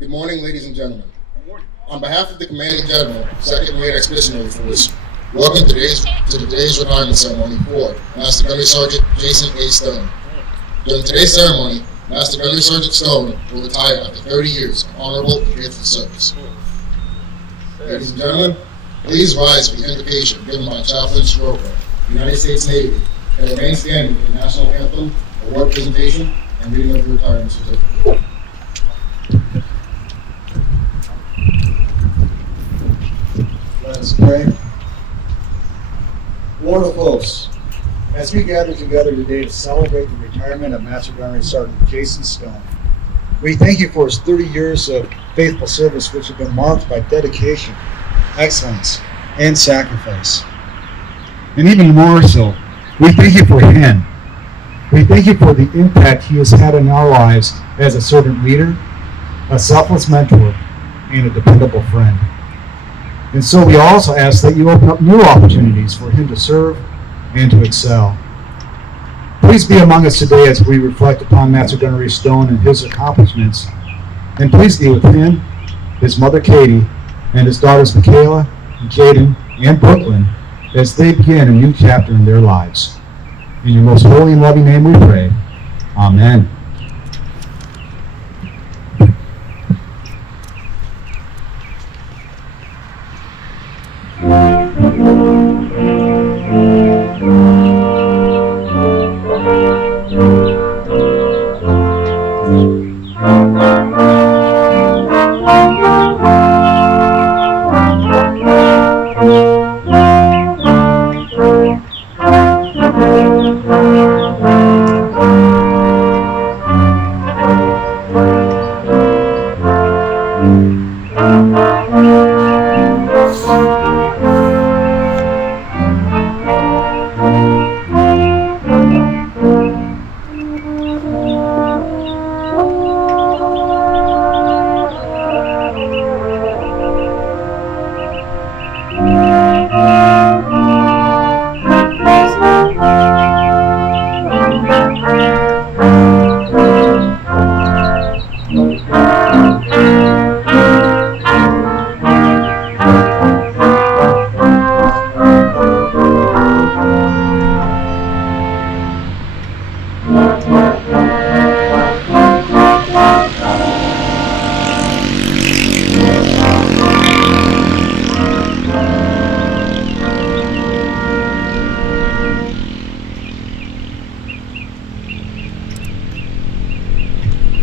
Good morning, ladies and gentlemen. On behalf of the Commanding General, 2nd Marine Expeditionary Force, welcome to today's retirement ceremony for Master Gunnery Sergeant Jason A. Stone. During today's ceremony, Master Gunnery Sergeant Stone will retire after 30 years of honorable and faithful service. Ladies and gentlemen, please rise for the invocation given by Chaplain Stroker, United States Navy, and remain standing for the national anthem, award presentation, and reading of the retirement certificate. Let's pray. Lord of hosts, as we gather together today to celebrate the retirement of Master Gunnery Sergeant Jason Stone, we thank you for his 30 years of faithful service, which have been marked by dedication, excellence, and sacrifice. And even more so, we thank you for him. We thank you for the impact he has had in our lives as a servant leader, a selfless mentor, and a dependable friend. And so we also ask that you open up new opportunities for him to serve and to excel. Please be among us today as we reflect upon Master Gunnery Stone and his accomplishments. And please be with him, his mother Katie, and his daughters Michaela, Jaden, and Brooklyn as they begin a new chapter in their lives. In your most holy and loving name we pray. Amen.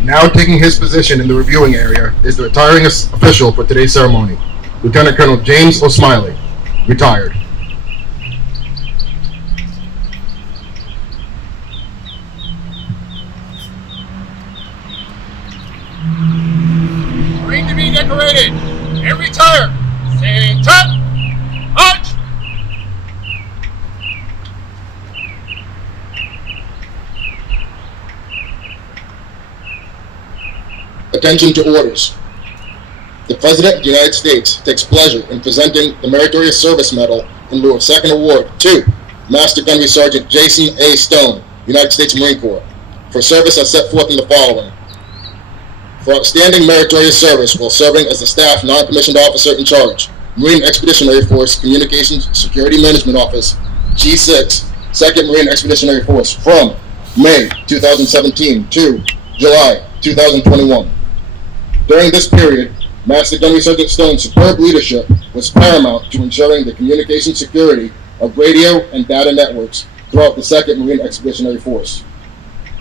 Now taking his position in the reviewing area is the retiring official for today's ceremony, Lieutenant Colonel James O'Smiley, retired. Marine to be decorated and retire. Stand trap. March. Attention to orders. The President of the United States takes pleasure in presenting the Meritorious Service Medal in lieu of second award to Master Gunnery Sergeant Jason A. Stone, United States Marine Corps, for service as set forth in the following. For outstanding meritorious service while serving as the Staff Non-Commissioned Officer in Charge, Marine Expeditionary Force Communications Security Management Office, G6, 2nd Marine Expeditionary Force, from May 2017 to July 2021. During this period, Master Gunnery Sergeant Stone's superb leadership was paramount to ensuring the communication security of radio and data networks throughout the 2nd Marine Expeditionary Force.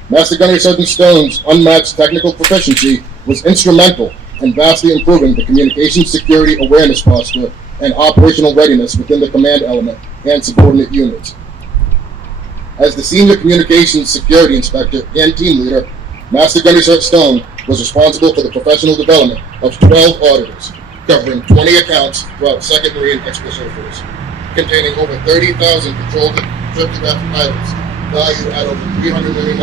Master Gunnery Sergeant Stone's unmatched technical proficiency was instrumental in vastly improving the communication security awareness posture and operational readiness within the command element and subordinate units. As the Senior Communications Security Inspector and Team Leader, Master Gunnery Sergeant Stone was responsible for the professional development of 12 auditors, covering 20 accounts throughout 2nd Marine Expeditionary Force, containing over 30,000 controlled cryptographic items, valued at over $300 million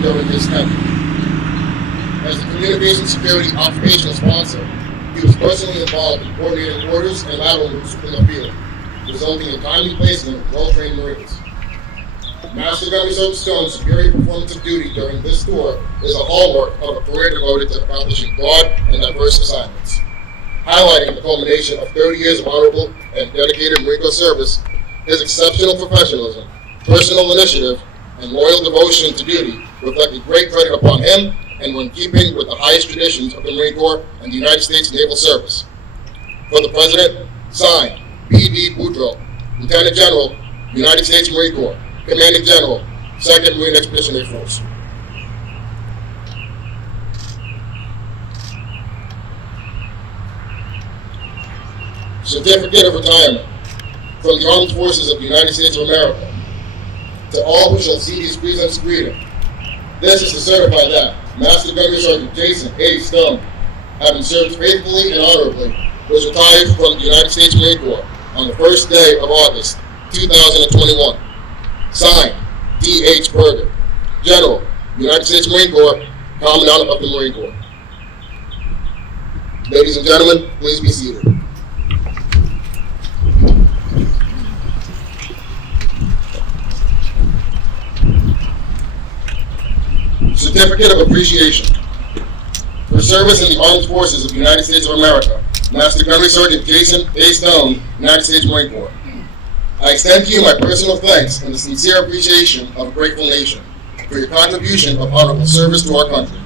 during his tenure. As the Communication Security Operational Sponsor, he was personally involved in coordinating orders and lateral moves in the field, resulting in timely placement of well-trained Marines. Master Gunnery Sergeant Stone's superior performance of duty during this tour is a hallmark of a career devoted to accomplishing broad and diverse assignments. Highlighting the culmination of 30 years of honorable and dedicated Marine Corps service, his exceptional professionalism, personal initiative, and loyal devotion to duty reflect a great credit upon him and were in keeping with the highest traditions of the Marine Corps and the United States Naval Service. For the President, signed, B.D. Boudreaux, Lieutenant General, United States Marine Corps, Commanding General, 2nd Marine Expeditionary Force. Certificate of Retirement from the Armed Forces of the United States of America. To all who shall see these presents greeting, this is to certify that Master Gunnery Sergeant Jason A. Stone, having served faithfully and honorably, was retired from the United States Marine Corps on the first day of August, 2021. Signed, D.H. Berger, General, United States Marine Corps, Commandant of the Marine Corps. Ladies and gentlemen, please be seated. Certificate of Appreciation. For service in the Armed Forces of the United States of America, Master Gunnery Sergeant Jason A. Stone, United States Marine Corps. I extend to you my personal thanks and the sincere appreciation of a grateful nation for your contribution of honorable service to our country.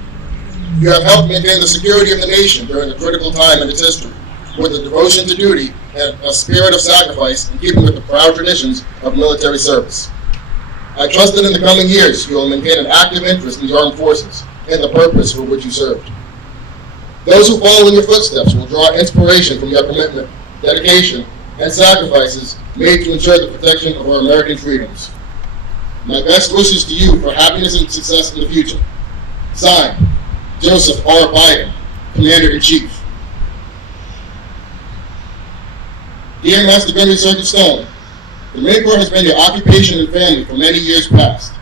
You have helped maintain the security of the nation during a critical time in its history, with a devotion to duty and a spirit of sacrifice in keeping with the proud traditions of military service. I trust that in the coming years you will maintain an active interest in the armed forces and the purpose for which you served. Those who follow in your footsteps will draw inspiration from your commitment, dedication, and sacrifices made to ensure the protection of our American freedoms. My best wishes to you for happiness and success in the future. Signed, Joseph R. Biden, Commander-in-Chief. Dear Master Gunnery Sergeant Stone, the Marine Corps has been your occupation and family for many years past,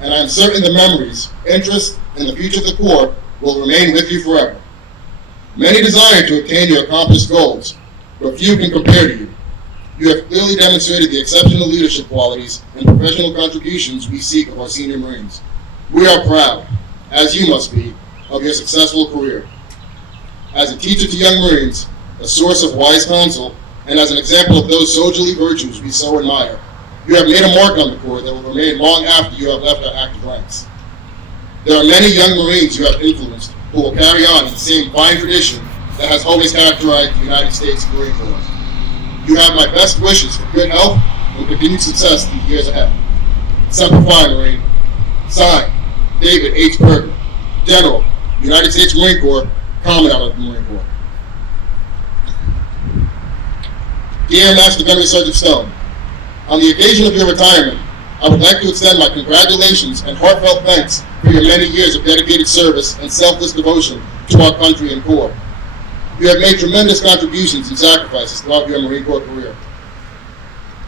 and I am certain the memories, interests, and the future of the Corps will remain with you forever. Many desire to attain your accomplished goals, but few can compare to you. You have clearly demonstrated the exceptional leadership qualities and professional contributions we seek of our senior Marines. We are proud, as you must be, of your successful career. As a teacher to young Marines, a source of wise counsel, and as an example of those soldierly virtues we so admire, you have made a mark on the Corps that will remain long after you have left our active ranks. There are many young Marines you have influenced who will carry on in the same fine tradition that has always characterized the United States Marine Corps. You have my best wishes for good health and continued success in the years ahead. Semper Fi, Marine. Signed, David H. Berger, General, United States Marine Corps, Commandant of the Marine Corps. Dear Master Gunnery Sergeant Stone, on the occasion of your retirement, I would like to extend my congratulations and heartfelt thanks for your many years of dedicated service and selfless devotion to our country and Corps. You have made tremendous contributions and sacrifices throughout your Marine Corps career.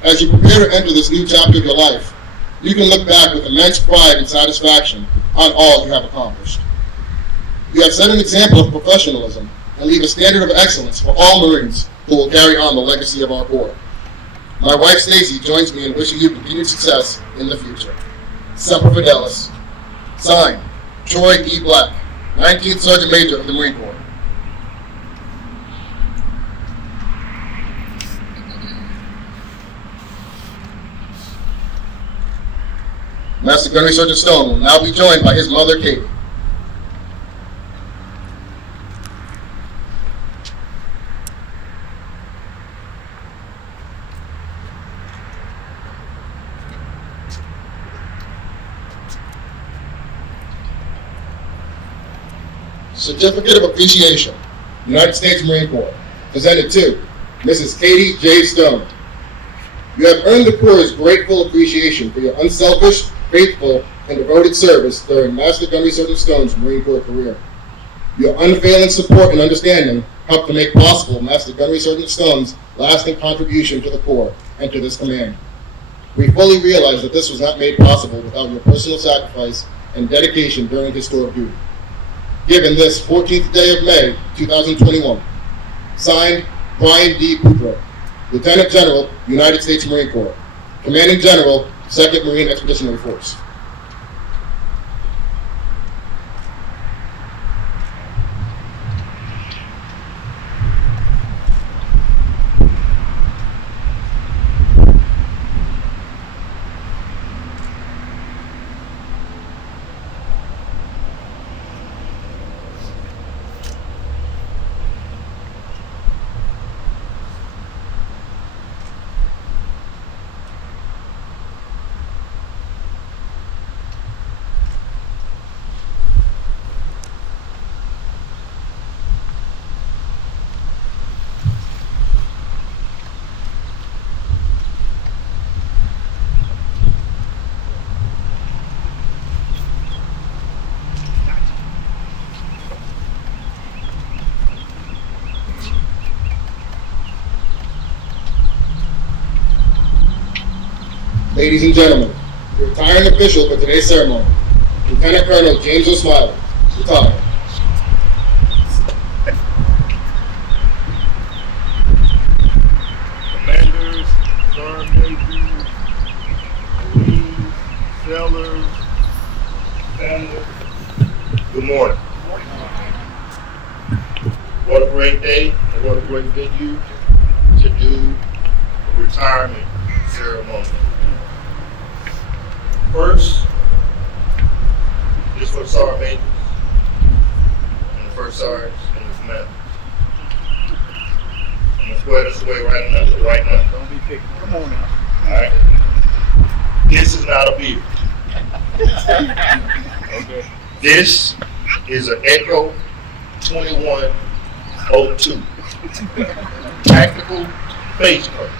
As you prepare to enter this new chapter of your life, you can look back with immense pride and satisfaction on all you have accomplished. You have set an example of professionalism and leave a standard of excellence for all Marines who will carry on the legacy of our Corps. My wife Stacy joins me in wishing you continued success in the future. Semper Fidelis. Signed, Troy E. Black, 19th Sergeant Major of the Marine Corps. Master Gunnery Sergeant Stone will now be joined by his mother, Katie. Certificate of Appreciation, United States Marine Corps, presented to Mrs. Katie J. Stone. You have earned the Corps' grateful appreciation for your unselfish, faithful, and devoted service during Master Gunnery Sergeant Stone's Marine Corps career. Your unfailing support and understanding helped to make possible Master Gunnery Sergeant Stone's lasting contribution to the Corps and to this command. We fully realize that this was not made possible without your personal sacrifice and dedication during his tour of duty. Given this 14th day of May, 2021. Signed, Brian D. Boudreaux, Lieutenant General, United States Marine Corps, Commanding General, 2nd Marine Expeditionary Force. Ladies and gentlemen, the retiring official for today's ceremony, Lieutenant Colonel James O'Smiley, retired. Commanders, sergeant majors, marines, sailors, families. Good morning. What a great day and what a great venue to do a retirement ceremony. First, this for the sergeant majors and the first sergeants and the commanders. I'm gonna swear this away right now. Don't be picky. Come on now. All right. This is not a beer. Okay. This is an Echo 2102 tactical face coat.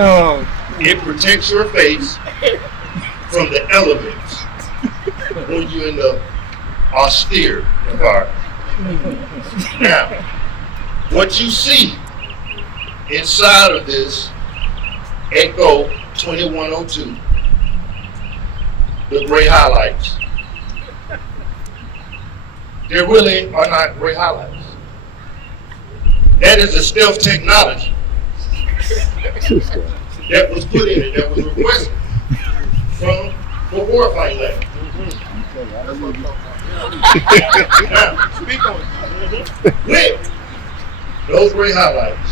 Oh. It protects your face from the elements when you're in the austere environment. Now, what you see inside of this Echo 2102, the gray highlights, there really are not gray highlights. That is a stealth technology that was put in it, that was requested from the warfighting lab. Now, Speak on it. with those gray highlights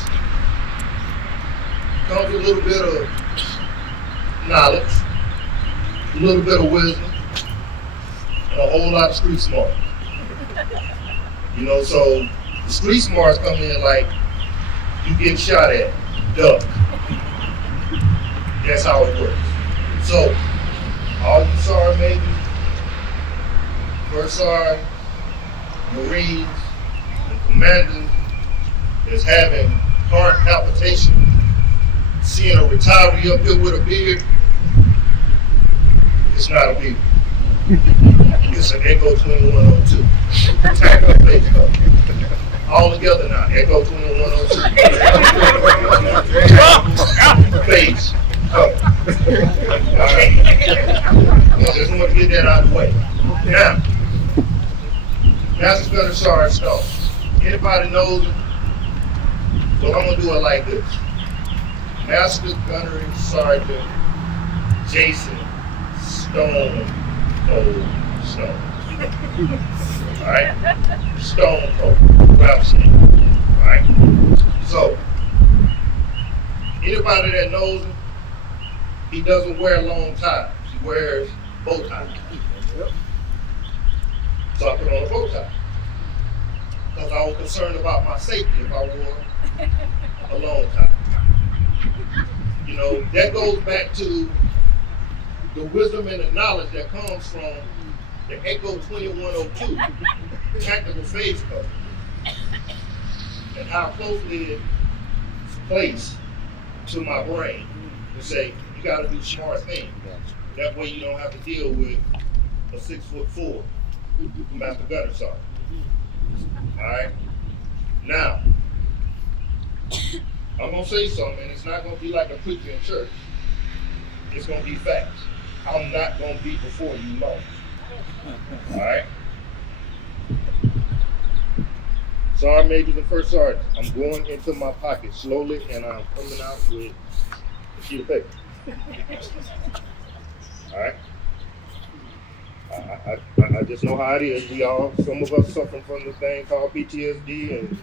comes a little bit of knowledge, a little bit of wisdom, and a whole lot of street smart. You know, so the street smarts come in like, you get shot at, duck. That's how it works. So, all you sergeant majors, first sergeant, Marines, and commanders is having heart palpitation. Seeing a retiree up here with a beard, it's not a beard. It's an Echo 2102. Tactical face cover. All together now, Echo 2102. Face cover. All right. I just want to get that out of the way. Now, Master Gunner Sergeant Stone. Anybody knows him? So I'm gonna do it like this. Master Gunnery Sergeant Jason Stone Cold Stone. Alright? Stone Cold. Rhapsody. Alright? So, anybody that knows him, he doesn't wear long ties. He wears bow ties. So I put on a bow tie. Because I was concerned about my safety if I wore a long tie. You know, that goes back to the wisdom and the knowledge that comes from the Echo 2102 tactical phase cover and how closely it's placed to my brain to say, you gotta do smart things. That way you don't have to deal with a 6'4" Master Gunner Sergeant. Alright? Now, I'm gonna say something, and it's not gonna be like a preacher in church. It's gonna be facts. I'm not gonna be before you long. Alright? So Sergeant Majors and First Sergeants, I'm going into my pocket slowly, and I'm coming out with a sheet of paper. All right. I just know how it is. Some of us suffering from this thing called PTSD and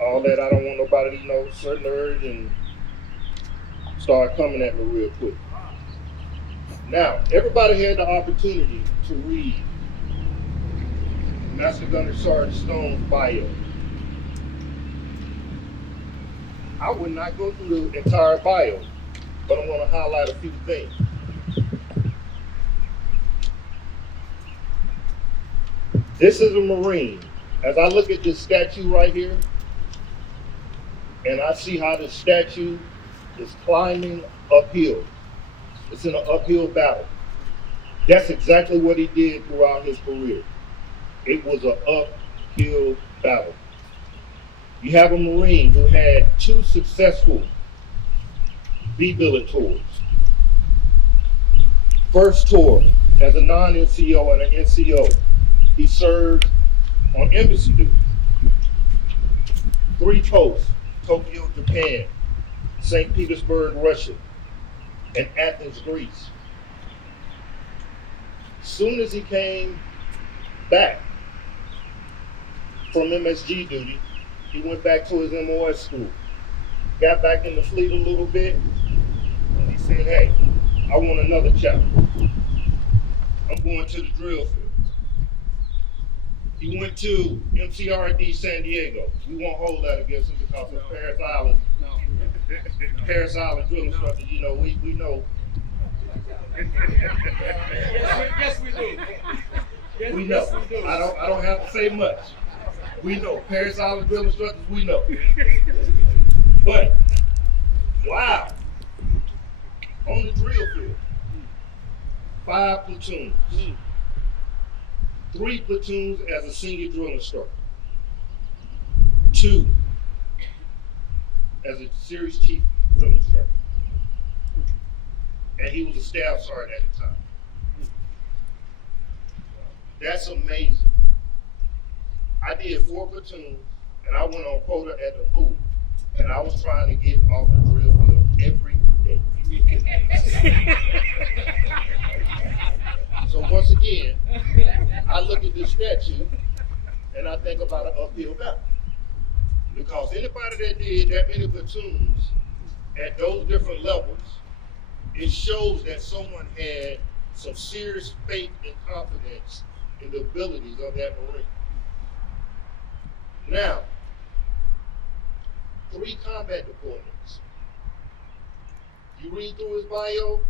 all that. I don't want nobody to know certain urge and start coming at me real quick. Now, everybody had the opportunity to read Master Gunner Sergeant Stone's bio. I would not go through the entire bio, but I'm going to highlight a few things. This is a Marine. As I look at this statue right here, and I see how this statue is climbing uphill. It's in an uphill battle. That's exactly what he did throughout his career. It was an uphill battle. You have a Marine who had 2 successful B-billet tours. First tour as a non-NCO and an NCO, he served on embassy duty. 3 posts: Tokyo, Japan, St. Petersburg, Russia, and Athens, Greece. Soon as he came back from MSG duty, he went back to his MOS school, got back in the fleet a little bit, and he said, hey, I want another chapter. I'm going to the drill field. He went to MCRD San Diego. We won't hold that against him because of Paris Island. Paris Island drill instructors, we know. Yes, we do. We know. I don't have to say much. We know. Paris Island drill instructors, we know. But, wow. On the drill field, 5 platoons. 3 platoons as a senior drill instructor. 2 as a series chief drill instructor. And he was a staff sergeant at the time. That's amazing. I did 4 platoons, and I went on quota at the pool, and I was trying to get off the drill field every day. So once again, I look at this statue, and I think about an uphill battle. Because anybody that did that many platoons at those different levels, it shows that someone had some serious faith and confidence in the abilities of that Marine. Now, 3 combat deployments. You read through his bio,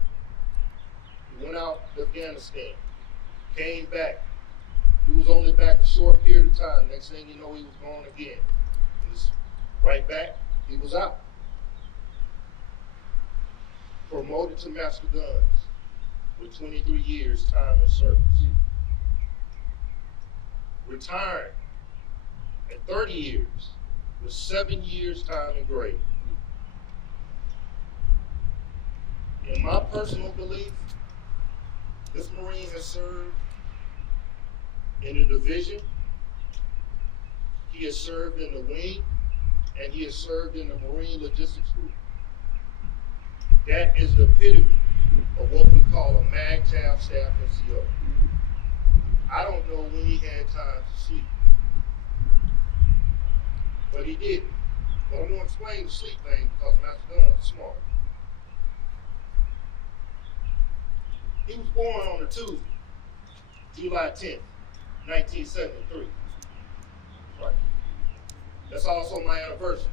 he went out to Afghanistan, came back. He was only back a short period of time. Next thing you know, he was gone again. He was right back, he was out. Promoted to Master Guns with 23 years time in service. Retired at 30 years with 7 years time in grade. In my personal belief, this Marine has served in the division, he has served in the wing, and he has served in the Marine Logistics Group. That is the epitome of what we call a MAGTAF staff NCO. I don't know when he had time to sleep, but he did. But I'm going to explain the sleep thing because Master Guns is smart. He was born on a Tuesday, July 10th, 1973. Right. That's also my anniversary.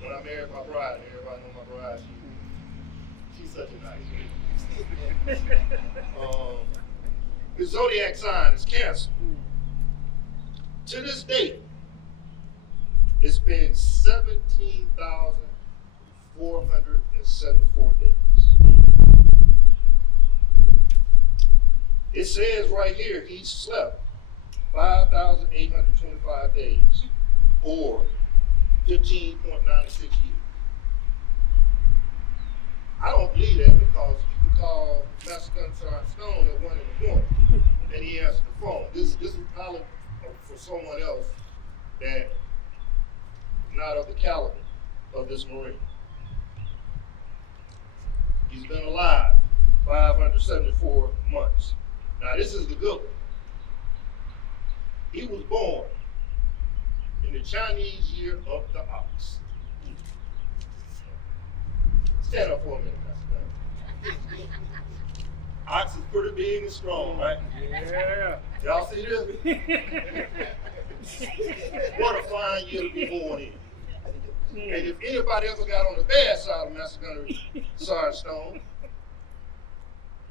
When I married my bride, and everybody knows my bride, she's such a nice lady. His zodiac sign is Cancer. To this date, it's been 17,474 days. It says right here he slept 5,825 days, or 15.96 years. I don't believe that because you can call Master Gunner Sergeant Stone at 1 in the morning and he answered the phone. This is probably for someone else that not of the caliber of this Marine. He's been alive 574 months. Now this is the good one. He was born in the Chinese year of the ox. Stand up for a minute, Master Gunner. Ox is pretty big and strong, right? Yeah. Y'all see this? What a fine year to be born in. And if anybody ever got on the bad side of Master GunnerySergeant Stone,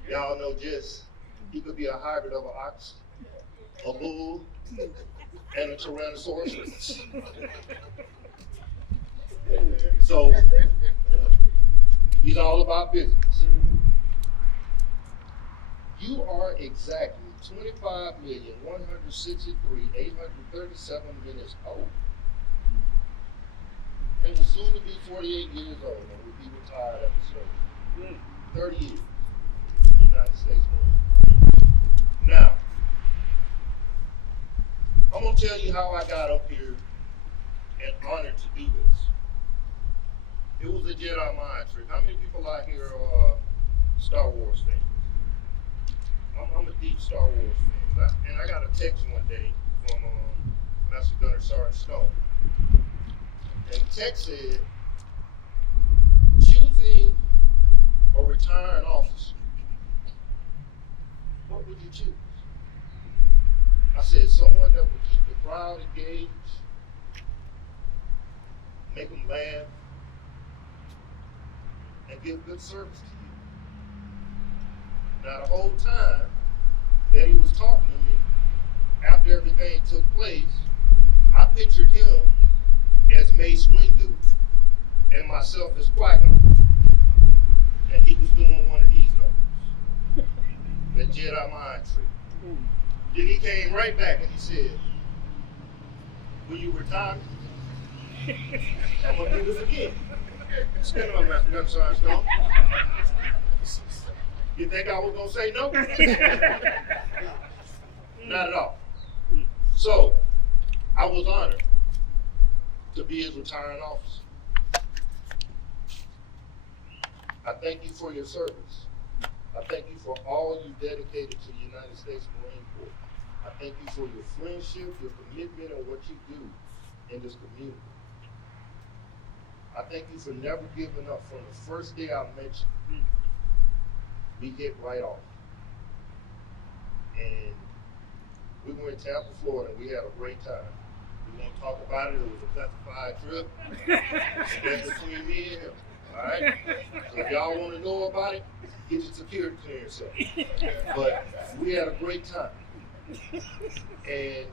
y'all know just he could be a hybrid of an ox, a bull, and a Tyrannosaurus Rex. So he's all about business. You are exactly 25,163,837 minutes old, and will soon to be 48 years old and will be retired after service. 30 years, United States Marine. Now, I'm gonna tell you how I got up here and honored to do this. It was a Jedi mind trick. How many people out here are Star Wars fans? I'm a deep Star Wars fan, and I got a text one day from Master GunnerySergeant Stone. And the text said, choosing a retiring officer, what would you choose? I said, someone that would keep the crowd engaged, make them laugh, and give good service to you. Now, the whole time that he was talking to me, after everything took place, I pictured him as Mace Windu and myself as Qui-Gon. And he was doing one of these numbers, the Jedi mind trick. Then he came right back and he said, will you retire? I'm going to do this again. Stand on, Master GunnerySergeant Stone. You think I was gonna say no? Not at all. So, I was honored to be his retiring officer. I thank you for your service. I thank you for all you dedicated to the United States Marine Corps. I thank you for your friendship, your commitment, and what you do in this community. I thank you for never giving up. From the first day I met you, we hit right off. And we went to Tampa, Florida, and we had a great time. We won't talk about it. It was a classified trip. That's between me and him. All right? So if y'all want to know about it, get your security clearance up. But we had a great time. And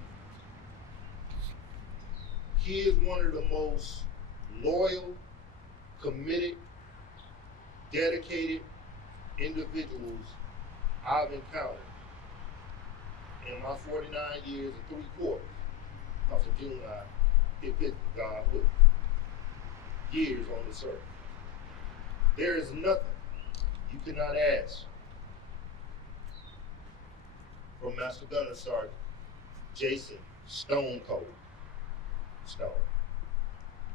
he is one of the most loyal, committed, dedicated individuals I've encountered in my 49 years and 3/4 of the June I hit 50, God willing, years on this earth. There is nothing you cannot ask from Master GunnerySergeant Jason Stone Cold Stone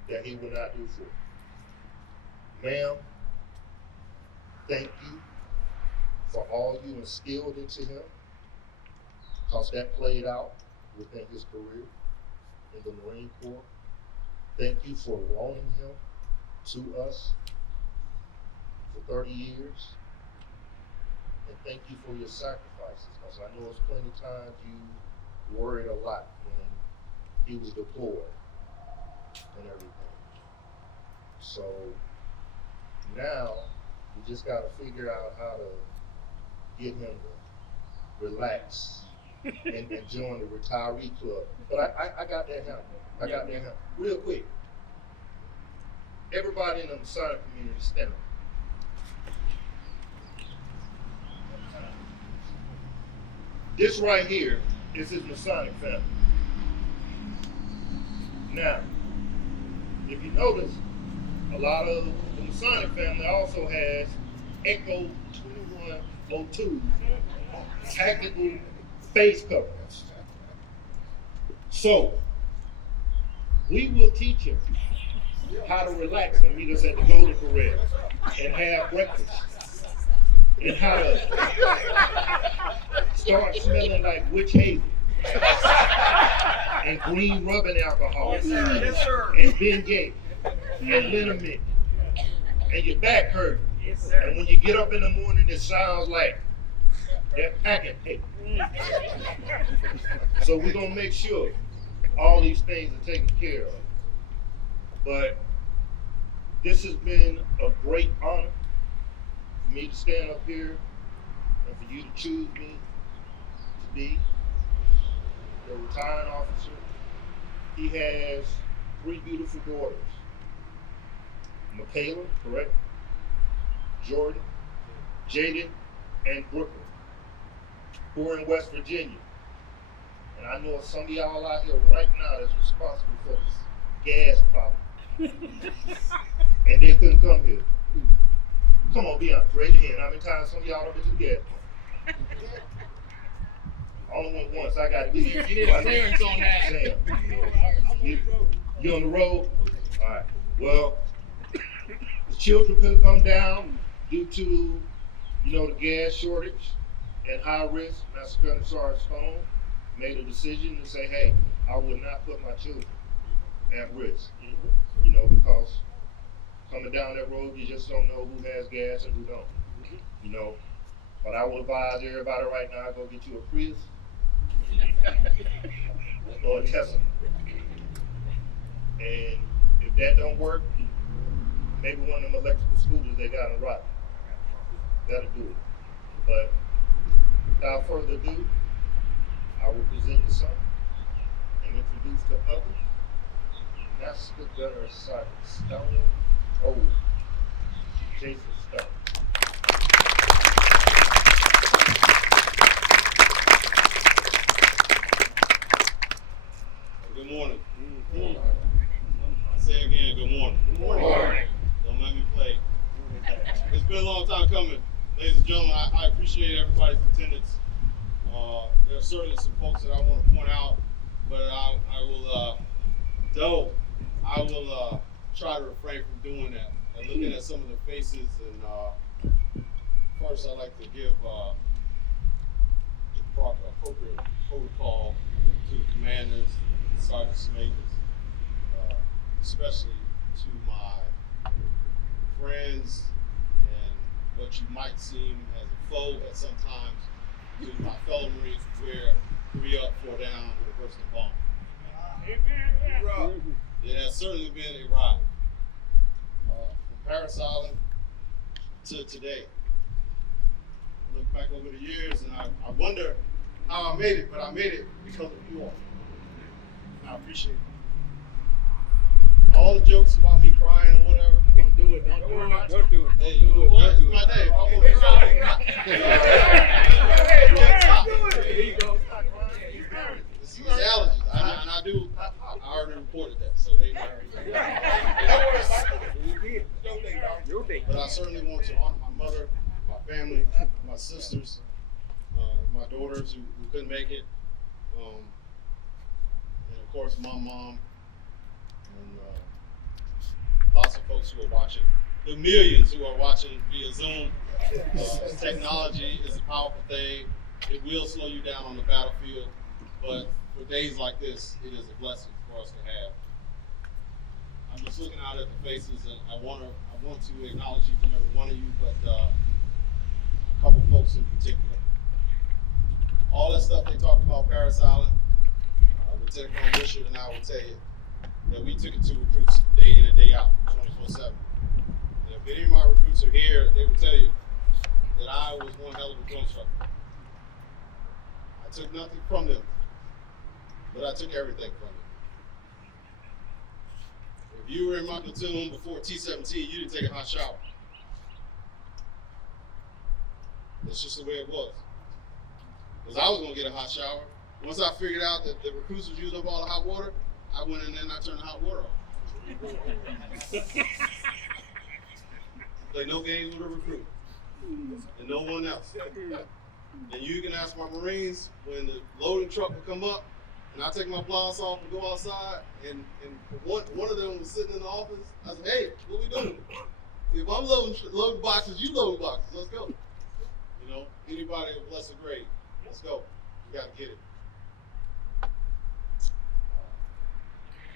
that he will not do for you. Ma'am, thank you for all you instilled into him, because that played out within his career in the Marine Corps. Thank you for loaning him to us for 30 years. And thank you for your sacrifices, because I know it's plenty of times you worried a lot when he was deployed and everything. So now we just got to figure out how to get him to relax and join the retiree club. But I got that handled. I got that handled. Real quick. Everybody in the Masonic community, stand up. This right here is his Masonic family. Now, if you notice, a lot of the Masonic family also has Echo 2102 tactical face coverings. So, We will teach him how to relax and meet us at the Golden Corral and have breakfast. And how to start smelling like witch hazel and green rubbing alcohol and Bengay and liniment and your back hurt. And when you get up in the morning, it sounds like that packet paper. So we're gonna make sure all these things are taken care of. But this has been a great honor for me to stand up here and for you to choose me to be your retiring officer. He has 3 beautiful daughters. Michaela, correct? Jordan, Jaden, and Brooklyn, who are in West Virginia. And I know some of y'all out here right now that's responsible for this gas problem. And they couldn't come here. Come on, be honest, raise your hand. How many times some of y'all have been to the gas pump? I only went once, I got it. You need a clearance on that. You on the road? All right. Well, the children couldn't come down due to, the gas shortage and high risk. Master Gunner Sergeant Stone made a decision to say, hey, I would not put my children at risk. Because coming down that road, you just don't know who has gas and who don't. But I would advise everybody right now, go get you a Prius or a Tesla. And if that don't work, maybe one of them electrical scooters they got on rock. That'll do it. But without further ado, I will present the son and introduce to others Master Gunner Sergeant Stone. Oh, Jason Stone. Good morning. I say again, good morning. Good morning. Don't make me play. It's been a long time coming. Ladies and gentlemen, I appreciate everybody's attendance. There are certainly some folks that I want to point out, but I will try to refrain from doing that. And looking at some of the faces, and first I'd like to give the appropriate protocol to the commanders, sergeants, and majors, especially to my friends and what you might seem as a foe at some times, to my fellow Marines, where 3 up, 4 down with a personal bomb. It has certainly been a ride. From Paris Island to today. I look back over the years and I wonder how I made it, but I made it because of you all. And I appreciate it. All the jokes about me crying or whatever. Don't do it. Hey, you know what? It's my day. If I want to There you go. This is allergies. I already reported that. So they But I certainly want to honor my mother, my family, my sisters, my daughters who couldn't make it, and of course my mom, and lots of folks who are watching, the millions who are watching via Zoom. Technology is a powerful thing. It will slow you down on the battlefield, but for days like this, it is a blessing for us to have. I'm just looking out at the faces, and I want to acknowledge each and every one of you, but a couple folks in particular. All that stuff they talk about Paris Island, Lieutenant Colonel Richard and I will tell you that we took it to recruits day in and day out, 24/7. And if any of my recruits are here, they will tell you that I was one hell of a drill instructor. I took nothing from them, but I took everything from them. If you were in my platoon before T-17, you didn't take a hot shower. That's just the way it was. Because I was going to get a hot shower. Once I figured out that the recruits was using up all the hot water, I went in there and I turned the hot water on. Play no games with a recruit. And no one else. And you can ask my Marines, when the loading truck would come up, And I take my blouse off and go outside, and one of them was sitting in the office. I said, hey, what we doing? If I'm loading boxes, you load boxes. Let's go. You know, anybody a blessed grade, let's go. We got to get it.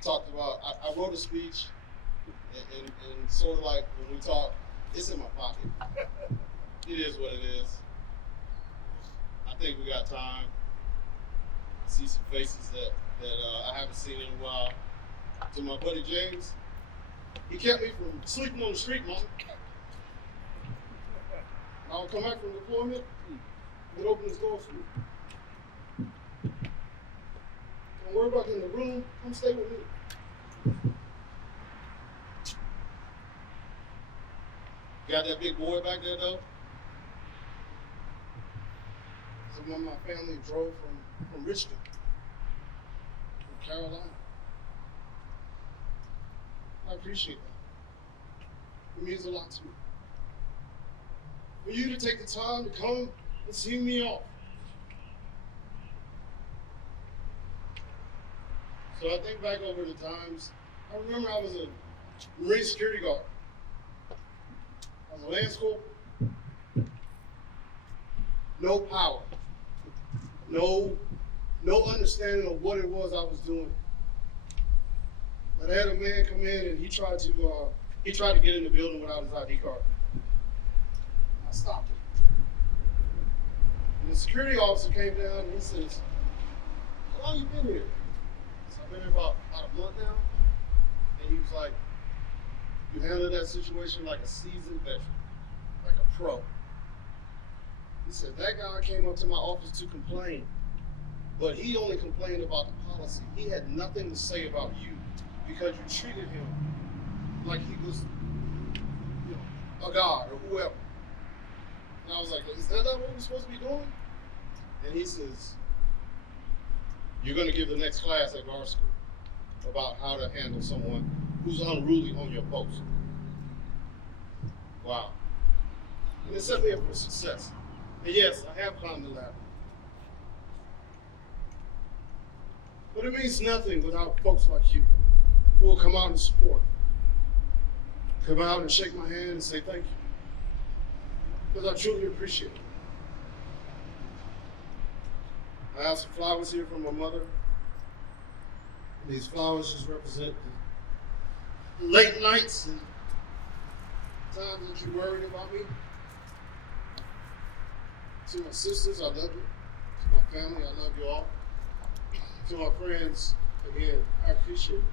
Talked about, I wrote a speech, and sort of like when we talk, it's in my pocket. It is what it is. I think we got time. I see some faces that I haven't seen in a while. To my buddy James, he kept me from sleeping on the street, Mama. I would come back from deployment, he would open his door for me. Don't worry about getting in the room, come stay with me. Got that big boy back there though? Some of my family drove from Richmond, from Carolina. I appreciate that. It means a lot to me. For you to take the time to come and see me off. So I think back over the times, I remember I was a Marine security guard. I was a Lance Corporal. No power. No understanding of what it was I was doing. But I had a man come in and he tried to get in the building without his ID card. I stopped him. And the security officer came down and he says, how long you been here? So I've been here about a month now. And he was like, you handled that situation like a seasoned veteran, like a pro. He said, that guy came up to my office to complain, but he only complained about the policy. He had nothing to say about you because you treated him like he was, you know, a god or whoever. And I was like, is that not what we're supposed to be doing? And he says, you're going to give the next class at guard school about how to handle someone who's unruly on your post. Wow. And it set me up for success. And yes, I have climbed the ladder. But it means nothing without folks like you who will come out and support. Come out and shake my hand and say thank you. Because I truly appreciate it. I have some flowers here from my mother. And these flowers just represent the late nights and times that you worried about me. To my sisters, I love you. To my family, I love you all. To my friends, again, I appreciate it.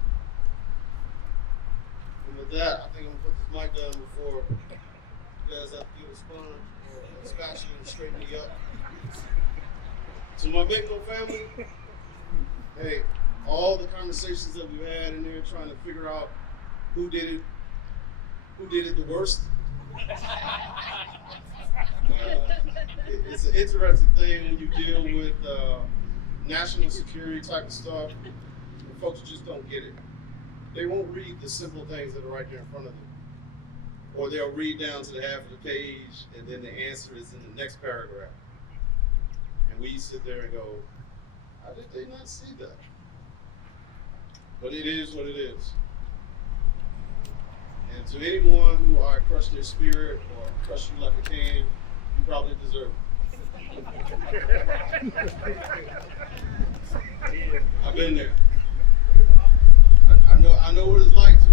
And with that, I think I'm gonna put this mic down before you guys have to give a sponge or a spatula and straighten me up. To my Benko family, hey, all the conversations that we've had in there trying to figure out who did it the worst. It's an interesting thing when you deal with national security type of stuff, and folks just don't get it. They won't read the simple things that are right there in front of them. Or they'll read down to the half of the page, and then the answer is in the next paragraph. And we sit there and go, how did they not see that? But it is what it is. And to anyone who I crush their spirit or crush you like a can, you probably deserve it. I've been there. I know what it's like to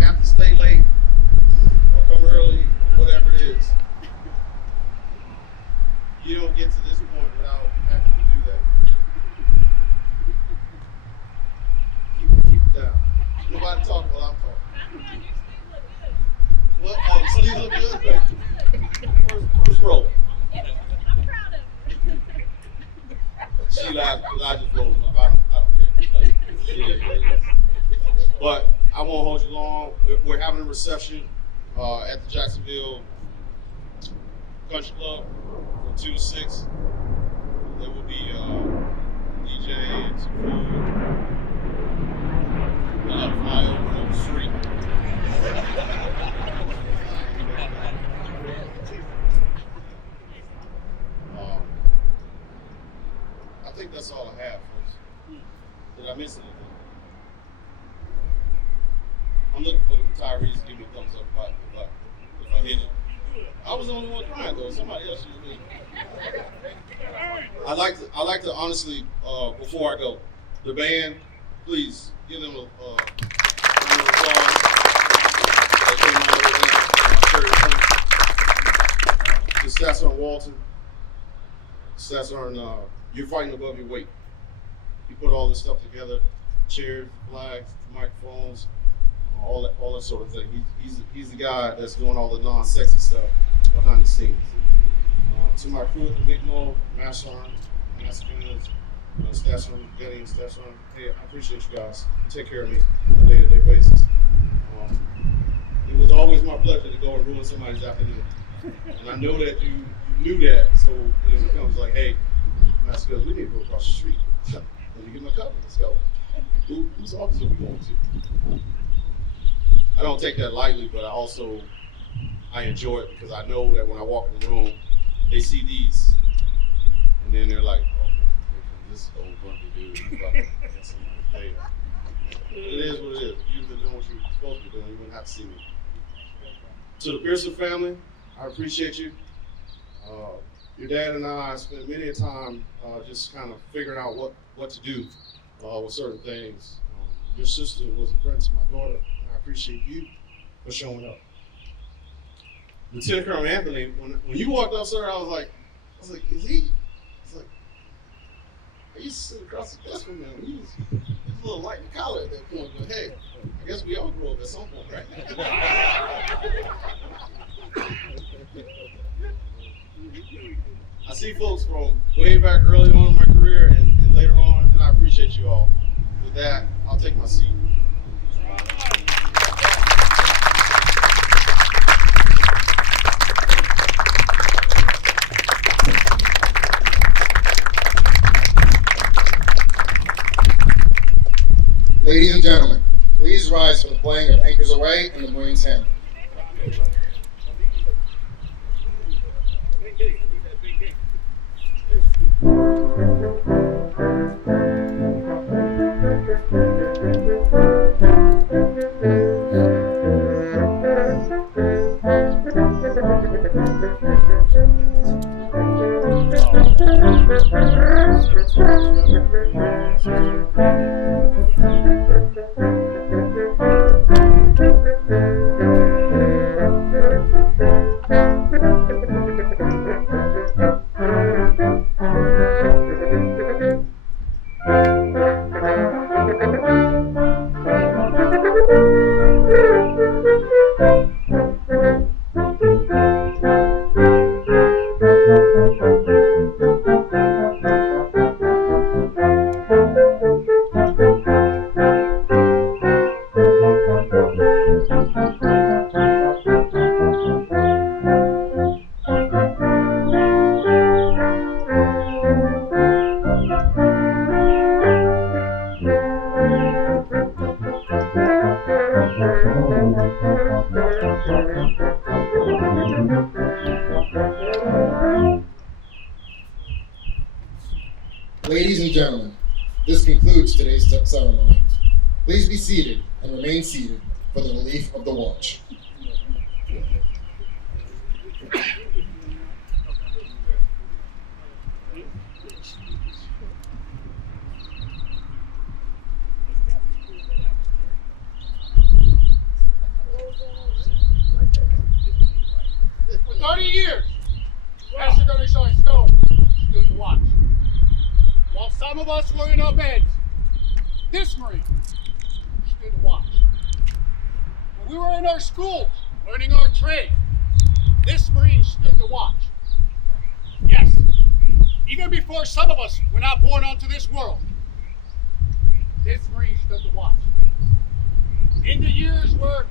have to stay late or come early, whatever it is. You don't get to this point without having to do that. Keep it down. Nobody talking while I'm talking. What? Oh, sleeves look good? Thank you. First row. I'm proud of you. She laughed because I just rolled them up. I don't care. It is what it is. But I won't hold you long. We're having a reception at the Jacksonville Country Club from 2 to 6. There will be DJ and some food. I'll fly over on the street. I think that's all I have, folks. Did I miss anything? I'm looking for the retirees to give me a thumbs up if I hit it. I was the only one crying though. Somebody else should have been. I like to honestly, before I go, the band, please give them a round of applause. They came out of the stats aren't Walton. The stats aren't. You're fighting above your weight. You put all this stuff together: chairs, flags, microphones, all that sort of thing. He's the guy that's doing all the non-sexy stuff behind the scenes. To my crew at the Mi'kmaq, Master Arm, Master Guns, Stats Arm, Getty, and Stats Arm, hey, I appreciate you guys. You take care of me on a day-to-day basis. It was always my pleasure to go and ruin somebody's afternoon. And I know that you knew that, so when it becomes like, hey, Master Guns, we need to go across the street. Let me get my cover, let's go. Whose office are we going to? I don't take that lightly, but I enjoy it because I know that when I walk in the room, they see these, and then they're like, "Oh, here comes this old grumpy dude. He's about to get somebody's day." It is what it is. You've been doing what you're supposed to be doing. You wouldn't have to see me. To the Pearson family, I appreciate you. Your dad and I spent many a time just kind of figuring out what to do with certain things. Your sister was a friend to my daughter, and I appreciate you for showing up. Lieutenant Colonel Anthony, when you walked up, sir, I was like, is he? It's like, I used to sit across the desk from him. He was a little light in collar at that point, but hey, I guess we all grow up at some point, right? I see folks from way back early on in my career and later on, and I appreciate you all. With that, I'll take my seat. Ladies and gentlemen, please rise for the playing of Anchors Away and the Marines Hymn. Ladies and gentlemen, this concludes today's ceremony. Please be seated and remain seated for the relief of the watch. For 30 years, Master GunnerySergeant Stone stood to watch. While some of us were in our beds, this Marine stood to watch. When we were in our schools, learning our trade, this Marine stood to watch. Yes, even before some of us were not born onto this world, this Marine stood to watch. In the years where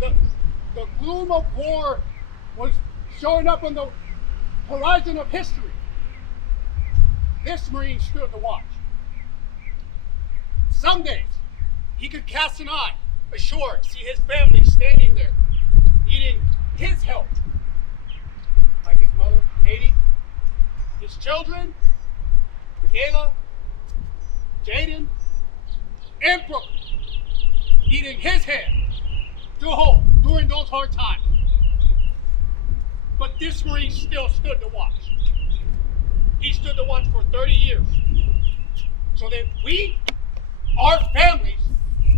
the gloom of war was showing up on the horizon of history, this Marine stood to watch. Some days, he could cast an eye ashore and see his family standing there, needing his help. Like his mother, Katie, his children, Michaela, Jaden, and Brooklyn, needing his hand to hold during those hard times. But this Marine still stood to watch. He stood to watch for 30 years so that we, our families,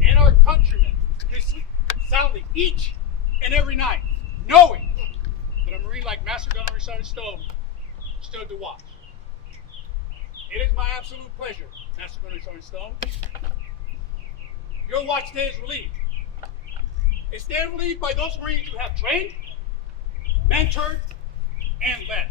and our countrymen could sleep soundly each and every night, knowing that a Marine like Master Gunnery Sergeant Stone stood to watch. It is my absolute pleasure, Master Gunnery Sergeant Stone. Your watch day is relieved. It's day relieved by those Marines who have trained, mentored, and led.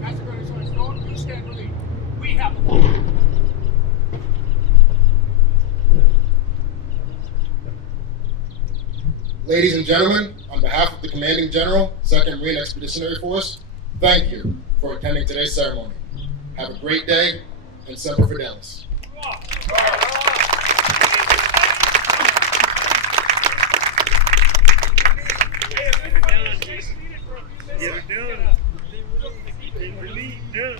Master Gunnery Sergeant Stone, you stand relieved. We have the watch. Ladies and gentlemen, on behalf of the Commanding General, 2nd Marine Expeditionary Force, thank you for attending today's ceremony. Have a great day, and Semper Fidelis. Get it done. Relief done.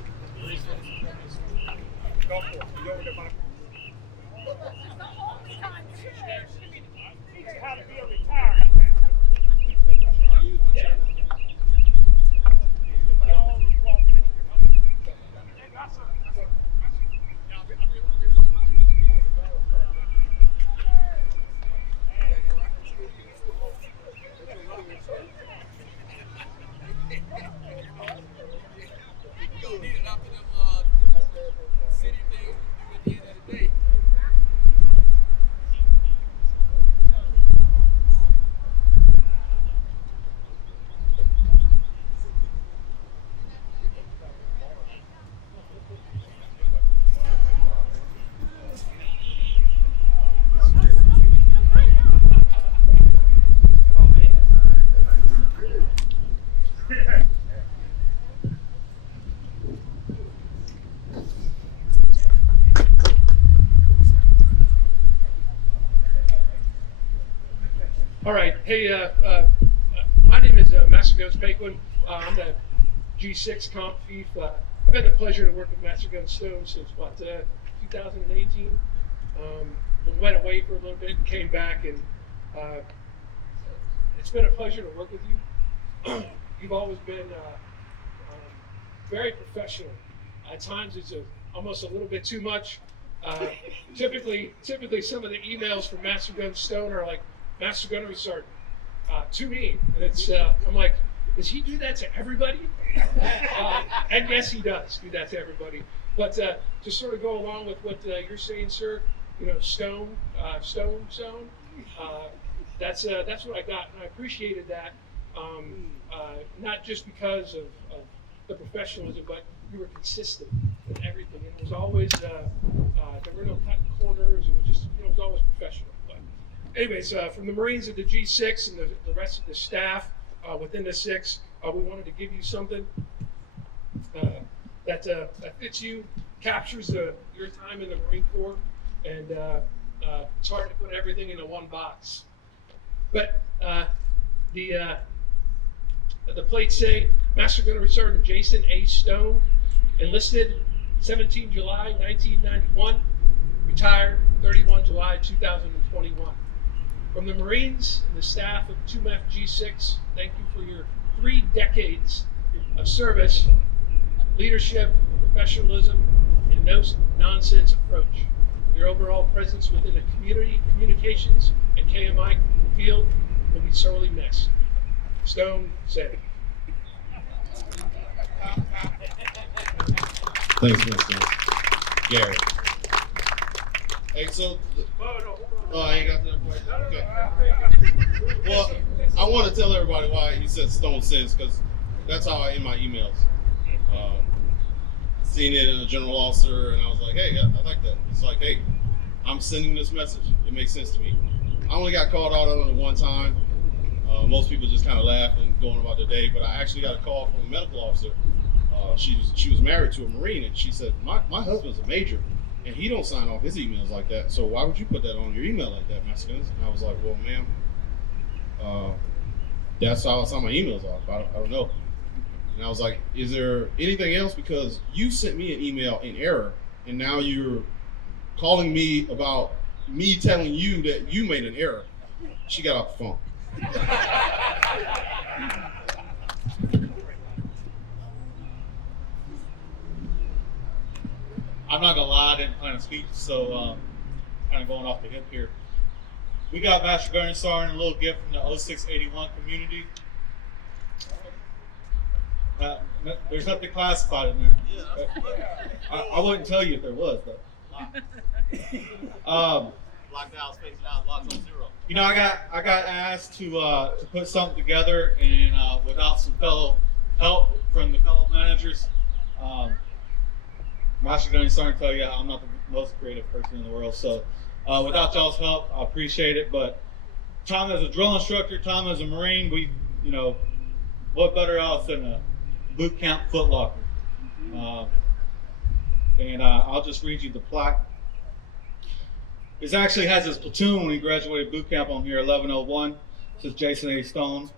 Go for it. You over there, Mike. Teach you how to be a retired man. All right. Hey, my name is Master Guns Paquin. I'm the G6 Comp Chief. I've had the pleasure to work with Master Gun Stone since, 2018. Went away for a little bit and came back, and it's been a pleasure to work with you. You've always been very professional. At times, it's almost a little bit too much. Typically, some of the emails from Master Gun Stone are like, Master Gunnery Sergeant, to me. And it's, I'm like, does he do that to everybody? And yes, he does do that to everybody. But to sort of go along with what you're saying, sir, you know, Stone. That's what I got, and I appreciated that. Not just because of the professionalism, but you were consistent in everything. And it was always there were no cutting corners. It was just, you know, it was always professional. But anyways, from the Marines of the G6 and the rest of the staff within the 6, we wanted to give you something that fits you, captures your time in the Marine Corps, and it's hard to put everything into one box. But the plates say Master Gunnery Sergeant Jason A. Stone, enlisted 17 July 1991, retired 31 July 2021. From the Marines and the staff of 2MEF G6, thank you for your 3 decades of service, leadership, professionalism, and no nonsense approach. Your overall presence within the community, communications, and KMI field will be sorely missed. Stone said. Thanks, Mr. Gary. Hey, so, I ain't got that. Okay. Well, I want to tell everybody why he said Stone says, because that's how I end my emails. Seen it in a general officer, and I was like, hey, I like that. It's like, hey, I'm sending this message. It makes sense to me. I only got called out on it one time. Most people just kind of laugh and going about their day, but I actually got a call from a medical officer. She was married to a Marine, and she said, my husband's a major, and he don't sign off his emails like that, so why would you put that on your email like that, Master Guns? And I was like, well, ma'am, that's how I sign my emails off. I don't know. And I was like, is there anything else? Because you sent me an email in error, and now you're calling me about me telling you that you made an error. She got off the phone. I'm not gonna lie, I didn't plan a speech, so kind of going off the hip here. We got Master Gunnery Sergeant a little gift from the 0681 community. There's nothing classified in there. I wouldn't tell you if there was, though. Locked out, spaced out, locked on zero. You know, I got asked to put something together, and without some fellow help from the fellow managers, Master Gunnery Sergeant tell you I'm not the most creative person in the world. So without y'all's help, I appreciate it. But time as a drill instructor, time as a Marine, what better else than a boot camp footlocker? And I'll just read you the plaque. This actually has his platoon when he graduated boot camp on here, 1101. This is Jason A. Stone.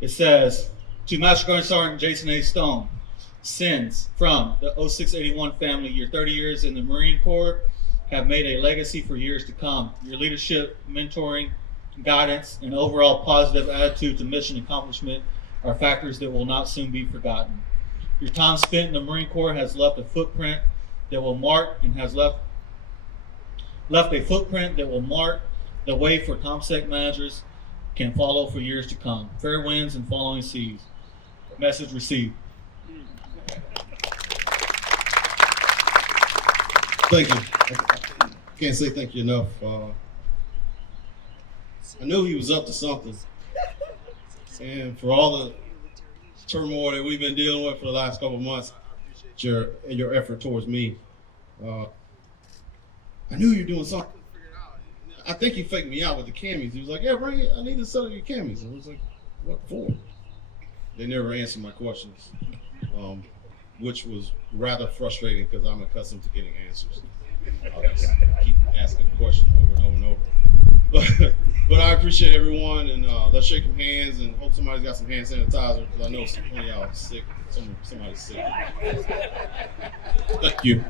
It says, to Master Gunnery Sergeant Jason A. Stone, sends from the 0681 family. Your 30 years in the Marine Corps have made a legacy for years to come. Your leadership, mentoring, guidance, and overall positive attitude to mission accomplishment are factors that will not soon be forgotten. Your time spent in the Marine Corps has left a footprint that will mark and has left a footprint that will mark the way for ComSec managers can follow for years to come. Fair winds and following seas. Message received. Thank you. I can't say thank you enough. I knew he was up to something. And for all the turmoil that we've been dealing with for the last couple of months, your effort towards me, I knew you were doing something. I think he faked me out with the camis. He was like, yeah, bring it. I need to sell your camis. I was like, what for? They never answered my questions, which was rather frustrating because I'm accustomed to getting answers. I'll just keep asking questions over and over and over. But I appreciate everyone, and let's shake some hands and hope somebody's got some hand sanitizer because I know some of y'all are sick. Somebody's sick. Thank you.